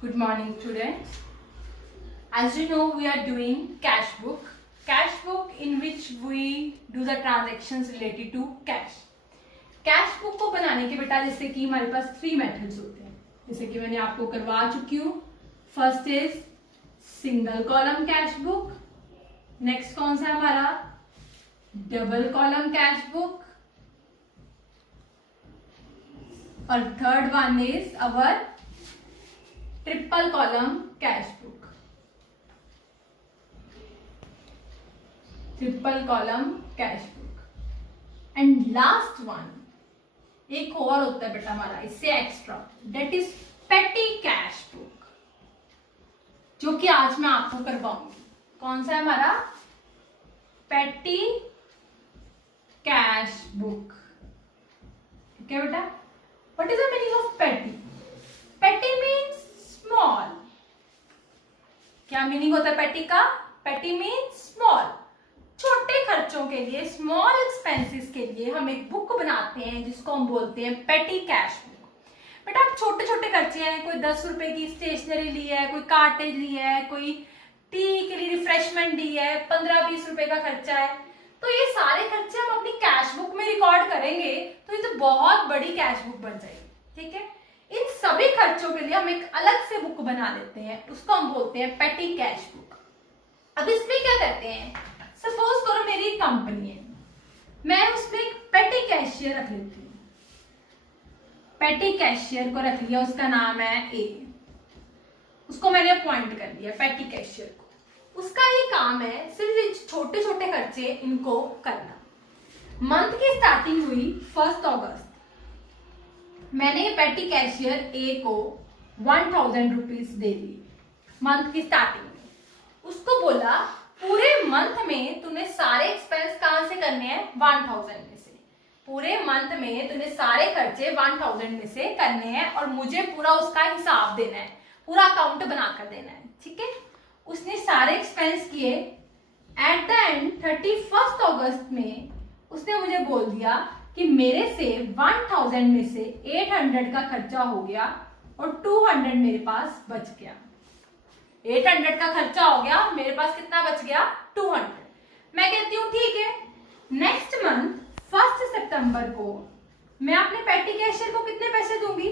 Good morning, students. As you know, we are doing cash book. Cash book in which we do the transactions related to cash. Cash book को बनाने के बेटा जैसे कि हमारे पास 3 methods होते हैं, जैसे कि मैंने आपको करवा चुकी हूँ. First is single column cash book. Next कौन सा है हमारा डबल कॉलम कैश बुक. और third one is our triple column cash book. Triple column cash book. And last one एक और होता है बेटा हमारा इससे एक्स्ट्रा, दैट इज पेटी कैश बुक, जो कि आज मैं आपको करवाऊंगी. कौन सा है हमारा पेटी कैश बुक. ठीक है बेटा. What is the meaning of पेटी? पेटी मीन्स स्मॉल. क्या मीनिंग होता है पेटी का? पेटी मीन्स स्मॉल. छोटे खर्चों के लिए, स्मॉल एक्सपेंसेस के लिए हम एक बुक बनाते हैं जिसको हम बोलते हैं पेटी कैश बुक. बेटा आप छोटे छोटे खर्चे हैं, कोई 10 रुपए की स्टेशनरी ली है, कोई कार्टेज ली है, कोई टी के लिए रिफ्रेशमेंट ली है, 15-20 रुपए का खर्चा है, तो ये सारे खर्चे हम अपनी कैश बुक में रिकॉर्ड करेंगे तो ये तो बहुत बड़ी कैश बुक बन जाएगी. ठीक है. इन सभी खर्चों के लिए हम एक अलग से बुक बना लेते हैं, उसको हम बोलते हैं पेटी कैश बुक. अब इसमें क्या करते हैं, सपोज करो मेरी कंपनी है, मैं उसमें एक पेटी कैशियर रख लेती हूँ. पेटी कैशियर को रख लिया, उसका नाम है ए. उसको मैंने अपॉइंट कर दिया पेटी कैशियर को. उसका ये काम है सिर्फ छोटे छोटे खर्चे इनको करना. मंथ की स्टार्टिंग हुई 1 अगस्त. मैंने ये पेटी कैशियर ए को 1000 रुपीज दे दी मंथ की स्टार्टिंग में. उसको बोला पूरे मंथ में तूने सारे एक्सपेंस कहां से करने हैं? 1000 में से. पूरे मंथ में तूने सारे खर्चे 1000 में से करने हैं और मुझे पूरा उसका हिसाब देना है, पूरा अकाउंट बनाकर देना है. ठीक है. उसने सारे एक्सपेंस किए. एट द एंड 31 अगस्त में उसने मुझे बोल दिया कि मेरे से 1000 में से 800 का खर्चा हो गया और 200 मेरे पास बच गया. 800 का खर्चा हो गया, मेरे पास कितना बच गया? 200. मैं कहती हूँ ठीक है, नेक्स्ट मंथ 1 सितंबर को मैं अपने पेटी कैशियर को कितने पैसे दूंगी?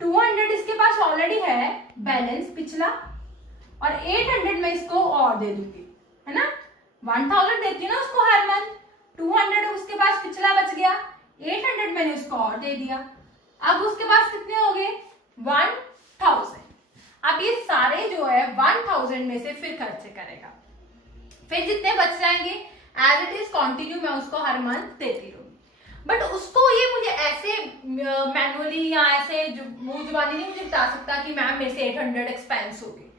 200 इसके पास ऑलरेडी है बैलेंस पिछला, और 800 मैं इसको और दे दूंगी, है ना. 1000 देती हूँ ना उसको हर मंथ, 200 उसके पास पिछला बच गया, 800 मैंने उसको और दे दिया. अब उसके पास कितने हो गए? 1000. अब ये सारे जो है 1000 में से फिर खर्चे करेगा. फिर जितने बच जाएंगे एज इट इज कंटिन्यू मैं उसको हर मंथ देती रहूंगी. बट उसको ये मुझे ऐसे मैनुअली या ऐसे मुंह जुबानी नहीं मुझे बता सकता कि मैम मेरे से 800 एक्सपेंस हो गए.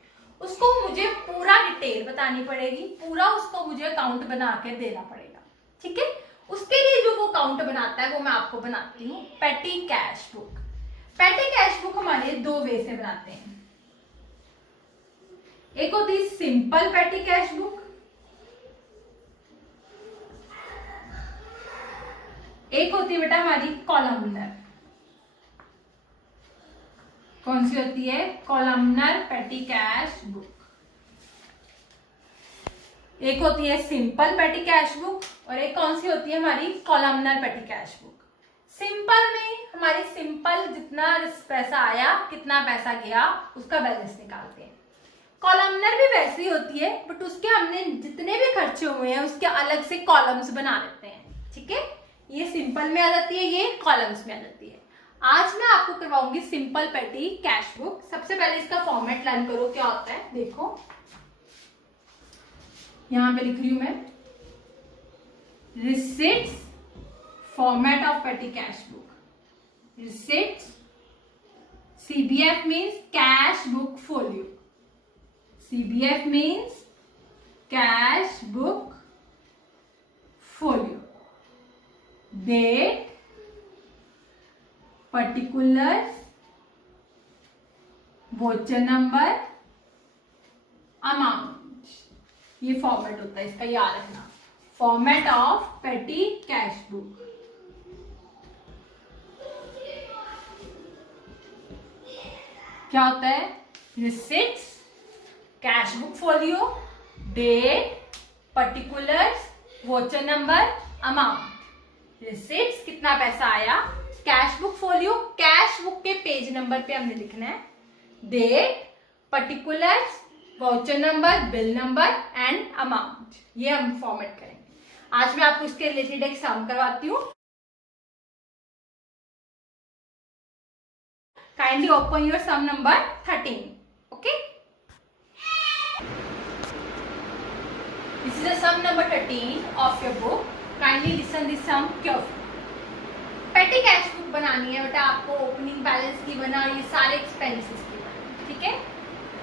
उसको मुझे पूरा डिटेल बतानी पड़ेगी, पूरा उसको मुझे अकाउंट बना के देना पड़ेगा. ठीक है. उसके लिए जो वो अकाउंट बनाता है वो मैं आपको बनाती हूँ पेटी कैश बुक. पेटी कैश बुक हमारे 2 वे से बनाते हैं. एक होती है सिंपल पेटी कैश बुक, एक होती है बेटा हमारी कॉलमनर. कौन सी होती है? कॉलमनर पेटी कैश बुक. एक होती है सिंपल पेटी कैश बुक और एक कौन सी होती है हमारी कॉलमनर पेटी कैश बुक. सिंपल में हमारी सिंपल जितना पैसा आया कितना पैसा गया उसका बैलेंस निकालते हैं. कॉलमनर भी वैसी होती है बट उसके हमने जितने भी खर्चे हुए हैं उसके अलग से कॉलम्स बना लेते हैं. ठीक है. ये सिंपल में आ जाती है, ये कॉलम्स में आ जाती है. आज मैं आपको करवाऊंगी सिंपल पेटी कैश बुक. सबसे पहले इसका फॉर्मेट लर्न करो क्या होता है. देखो यहां पे लिख रही हूं मैं receipts, format of petty cash book. Receipts, CBF means cash book folio. CBF means cash book folio. Date, particulars, voucher number, amount. ये फॉर्मेट होता है इसका, याद रखना. Format of petty cash book. क्या होता है? Receipts, cash book folio, date, particulars, voucher number, amount. Receipts कितना पैसा आया, cash book folio cash book के पेज नंबर पे हमने लिखना है, डेट, पर्टिकुलर्स, voucher number, bill number and amount, ये हम फॉर्मेट करेंगे। आज मैं आपको इसके रिलेटेड एक सम करवाती हूँ। Kindly open your sum number 13. Okay, this is the sum number 13 of your book. Kindly listen this sum carefully. Petty cash book बनानी है बेटा आपको, ओपनिंग बैलेंस की बना, ये सारे एक्सपेंसेस की बना, ठीक है।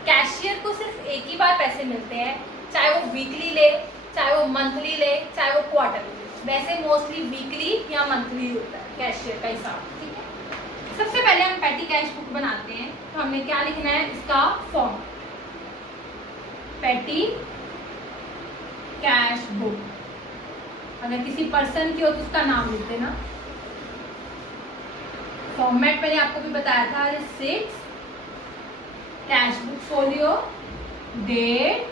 कैशियर को सिर्फ एक ही बार पैसे मिलते हैं, चाहे वो वीकली ले, चाहे वो मंथली ले, चाहे वो क्वार्टरली ले। वैसे मोस्टली वीकली या मंथली होता है कैशियर का हिसाब, ठीक है। सबसे पहले हम पेटी कैश बुक बनाते हैं, तो हमने क्या लिखना है, इसका फॉर्म, पेटी कैश बुक। अगर किसी पर्सन की हो तो उसका नाम लिख देना। फॉर्मेट मैंने आपको भी बताया था, receipts, cash book folio, date,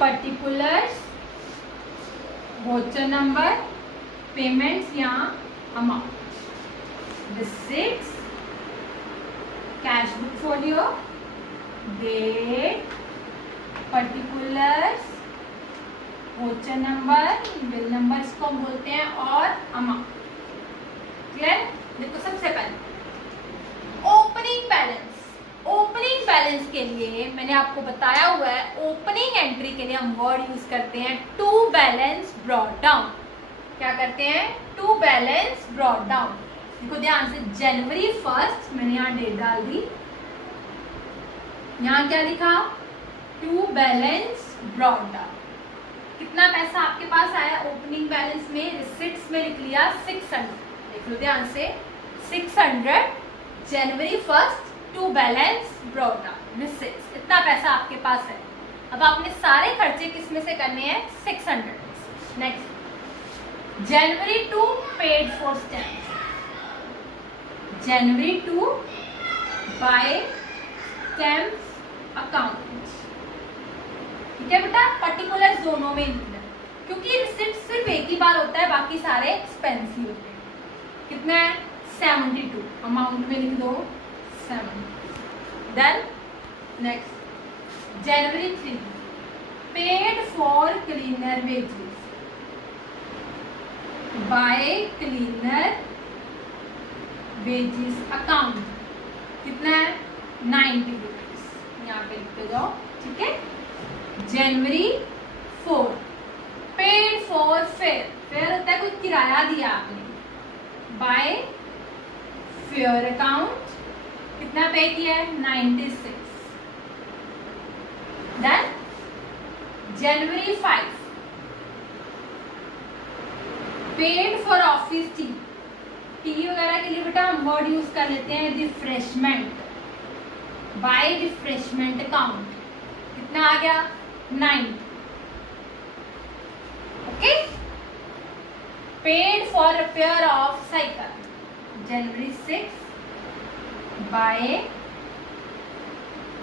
particulars, voucher number, payments या amount. Receipts, cash book folio, date, particulars, voucher number, bill number इसको हम बोलते हैं, और अमाउंट। क्लियर? देखो सबसे पहले ओपनिंग बैलेंस। ओपनिंग बैलेंस के लिए मैंने आपको बताया हुआ है, ओपनिंग एंट्री के लिए हम वर्ड यूज करते हैं टू बैलेंस ब्रॉट डाउन। क्या करते हैं, टू बैलेंस ब्रॉट डाउन। देखो ध्यान से, जनवरी 1 मैंने यहाँ डेट डाल दी, यहाँ क्या लिखा, टू बैलेंस ब्रॉट डाउन। कितना पैसा आपके पास आया ओपनिंग बैलेंस में, रिसिट्स में लिख लिया 600। देख लो ध्यान से, 600 January 1 to balance brought down, receipts, इतना पैसा आपके पास है। अब आपने सारे खर्चे किस में से करने हैं, 600। Next, January 2 paid for stamp, January 2 by stamp account, ठीक है बेटा। पर्टिकुलर दोनों में लिखना, क्योंकि रिसिप्ट सिर्फ एक ही बार होता है, बाकी सारे एक्सपेंस ही होते हैं। कितना है, 72, अमाउंट में लिख दो 70। Then next, January 3 paid for cleaner wages by cleaner wages account, कितना है, 90 रुपीज, यहाँ पे लिखते जाओ, ठीक है। जनवरी 4 पेड फॉर फेयर, फेयर होता है कोई किराया दिया आपने, बाय फेयर अकाउंट, कितना पे किया है, 96। Then January 5 paid for office tea, tea वगैरह के लिए बेटा हम वर्ड यूज कर लेते हैं रिफ्रेशमेंट, बाय रिफ्रेशमेंट अकाउंट, कितना आ गया, 9। Okay, paid for repair of cycle, January 6 by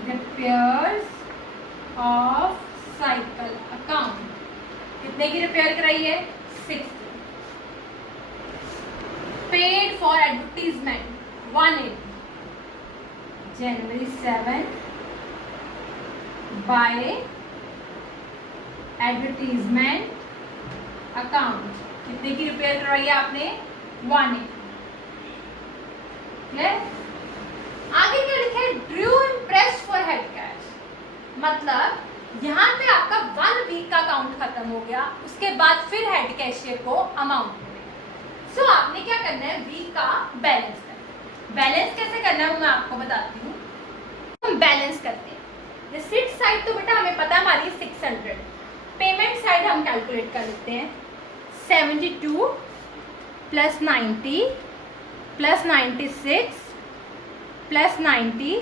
repairs of cycle account, कितने की रिपेयर कराई है, 6। Paid for advertisement 180, January 7 by advertisement account, कितने की रिपेयर करवाई है आपने, 180। आगे क्या लिखे, Drew impress for head cash, मतलब यहाँ पे आपका 1 वीक का अकाउंट खत्म हो गया, उसके बाद फिर हेड कैशियर को अमाउंट मिलेगा। सो आपने क्या करना है, वीक का बैलेंस करना। बैलेंस कैसे करना है वो मैं आपको बताती हूँ। हम बैलेंस करते हैं, रिसीट साइड तो बेटा हमें पता है हमारी 600, पेमेंट साइड हम कैलकुलेट कर लेते हैं, 72 plus 90 plus 96 plus 90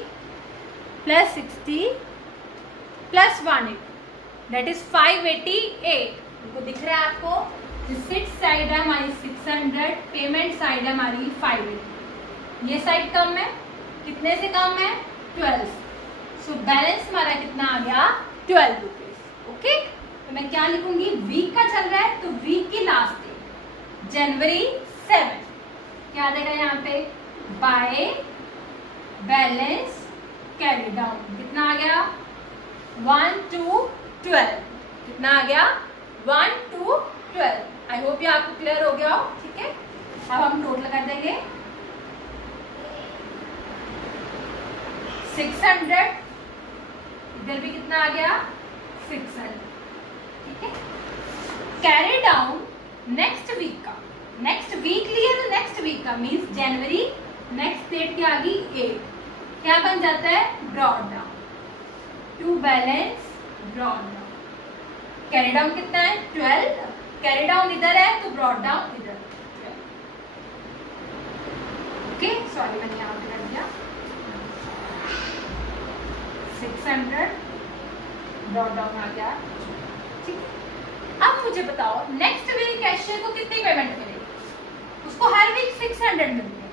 plus 60 plus 180, that is 588। वो दिख रहा है आपको, रिसिट साइड है हमारी 600, पेमेंट साइड है हमारी 580। ये साइड कम है, कितने से कम है? 12। सो बैलेंस हमारा कितना आ गया? 12 रुपीज। ओके, तो मैं क्या लिखूंगी? वीक का चल रहा है तो वीक की लास्ट डेट जनवरी 7। क्या देगा यहाँ पे? बाय बैलेंस कैरी डाउन कितना आ गया? 1 to 12। कितना आ गया? 1 to 12। आई होप ये आपको क्लियर हो गया हो। ठीक है, अब हम टोटल कर देंगे 600। इधर भी कितना आ गया? 600। ठीक है, कैरी डाउन नेक्स्ट वीक का, नेक्स्ट वीक लिया तो नेक्स्ट वीक का मीन्स जनवरी, नेक्स्ट डेट क्या आ गई? 8। क्या बन जाता है? Brought down to balance brought down. Carry down कितना है? 12। कैरी डाउन इधर है तो ब्रॉड डाउन इधर 12। ओके, सॉरी मैंने यहाँ पे कर दिया 600 ब्रॉड डाउन आ गया। ठीक है, अब मुझे बताओ नेक्स्ट वीक कैशियर को कितनी पेमेंट मिलेगी? उसको हर वीक 600 मिलते हैं,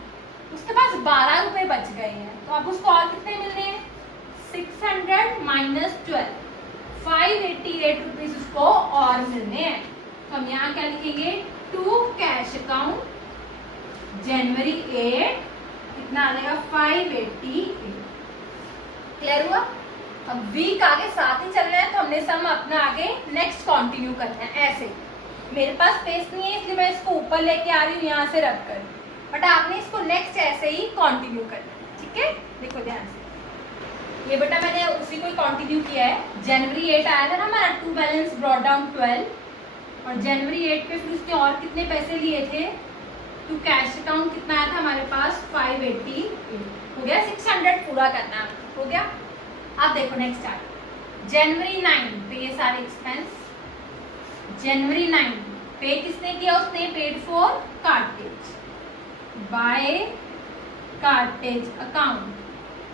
उसके पास 12 रुपए बच गए हैं, तो अब उसको और कितने मिलने हैं? 600 माइनस 12, 588 रुपीज उसको और मिलने हैं। तो हम यहाँ क्या लिखेंगे? टू कैश अकाउंट जनवरी 8 कितना आ जाएगा? 588। क्लियर हुआ? अब वीक आगे साथ ही चलना है तो हमने सम अपना आगे नेक्स्ट कंटिन्यू करना है। ऐसे मेरे पास स्पेस नहीं है इसलिए मैं इसको ऊपर लेके आ रही हूँ यहाँ से रख कर, बट आपने इसको नेक्स्ट ऐसे ही कंटिन्यू करना है। ठीक है, देखो ध्यान से, ये बेटा मैंने उसी को कंटिन्यू किया है। जनवरी 8 आया था ना हमारा, टू बैलेंस ब्रॉड डाउन 12, और जनवरी 8 पे फिर उसके और कितने पैसे लिए थे? टू कैश अकाउंट कितना आया था हमारे पास? 588। हो गया 600 पूरा करना हो गया। अब देखो नेक्स्ट आर्ट, जनवरी 9 पे ये सारे एक्सपेंस। जनवरी 9 पे किसने किया? उसने paid for cartage by cartage account.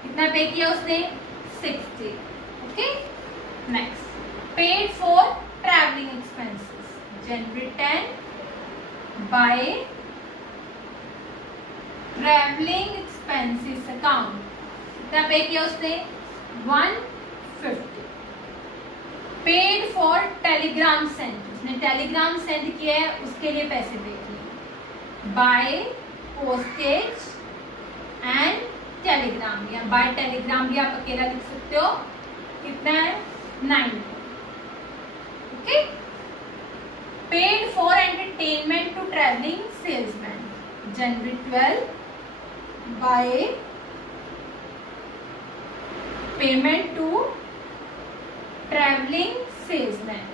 कितना पे किया उसने? 60। Okay, next paid for travelling expenses January 10 by travelling expenses account. कितना पे किया उसने? 150। पेड फॉर टेलीग्राम सेंड, उसने टेलीग्राम सेंड किया है उसके लिए पैसे पे किए बाय पोस्टेज एंड टेलीग्राम, या बाय टेलीग्राम भी आप अकेला लिख सकते हो। कितना है? 9। Okay, paid for entertainment to travelling salesman January 12 by payment to travelling salesman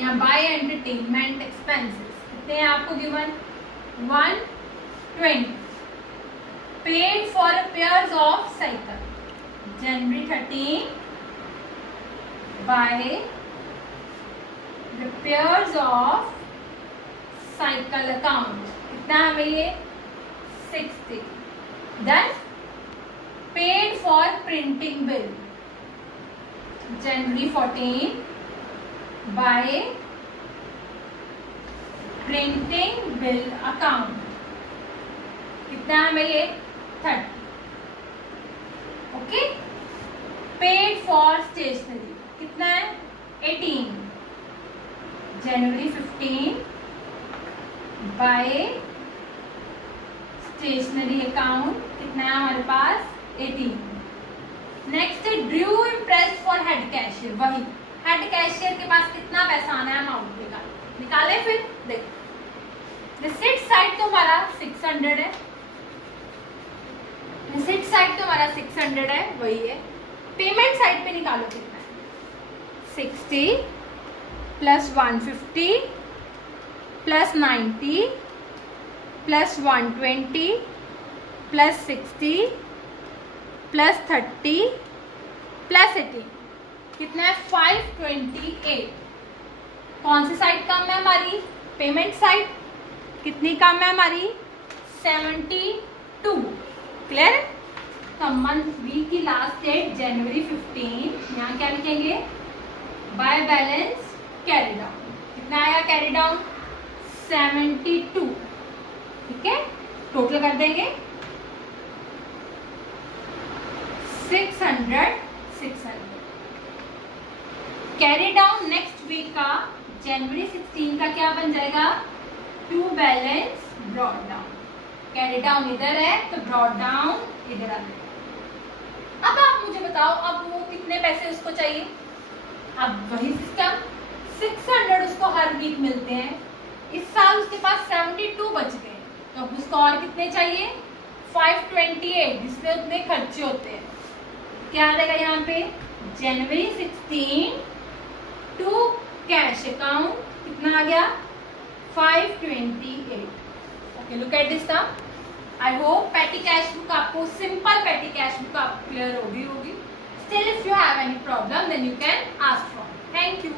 या बाय एंटरटेनमेंट एक्सपेंसेस। कितने हैं आपको given? 120। Paid for pairs of cycle January 13 by pairs of cycle account. कितना है ये? 60। Then paid for printing bill January 14 by printing bill account. कितना है ये? 30। ओके, पेड फॉर स्टेशनरी कितना है? 18 जनवरी 15 बाय स्टेशनरी अकाउंट। कितना है हमारे पास? 18। Next Drew impress for head cashier, वही हेड कैशियर के पास कितना पैसा आना है अमाउंट निकाले। फिर देखो रिसिट साइड तो हमारा 600 है, रिसिट साइड तो हमारा 600 है, वही है। पेमेंट साइड पे निकालो कितना है? 60 plus 150 plus 90 plus 120 plus 60 plus 30 plus 18। कितना है? 528। कौन सी साइड कम है हमारी? Payment side. कितनी कम है हमारी? 72। क्लियर? तो मंथ वीक की लास्ट डेट जनवरी 15, यहाँ क्या लिखेंगे? By balance carry down. कितना आया कैरी डाउन? 72। ठीक है, टोटल कर देंगे 600 600। कैरी डाउन नेक्स्ट वीक का जनवरी 16 का क्या बन जाएगा? To balance brought down. Carry down इधर है तो ब्रॉड डाउन इधर आ जाएगा। अब आप मुझे बताओ, अब वो कितने पैसे उसको चाहिए? अब वही सिस्टम, 600 उसको हर वीक मिलते हैं। इस साल उसके पास 72 बच गए, तो अब उसको और कितने चाहिए? 528, जिसमें उतने खर्चे होते हैं। क्या आ जाएगा यहाँ पे? जनवरी 16 टू कैश अकाउंट कितना आ गया? 528। Okay, look at this sum. I hope petty cash book आपको, सिंपल पेटी कैश बुक आपको क्लियर होगी। Still, if you have any problem, then you can ask for me. Thank you.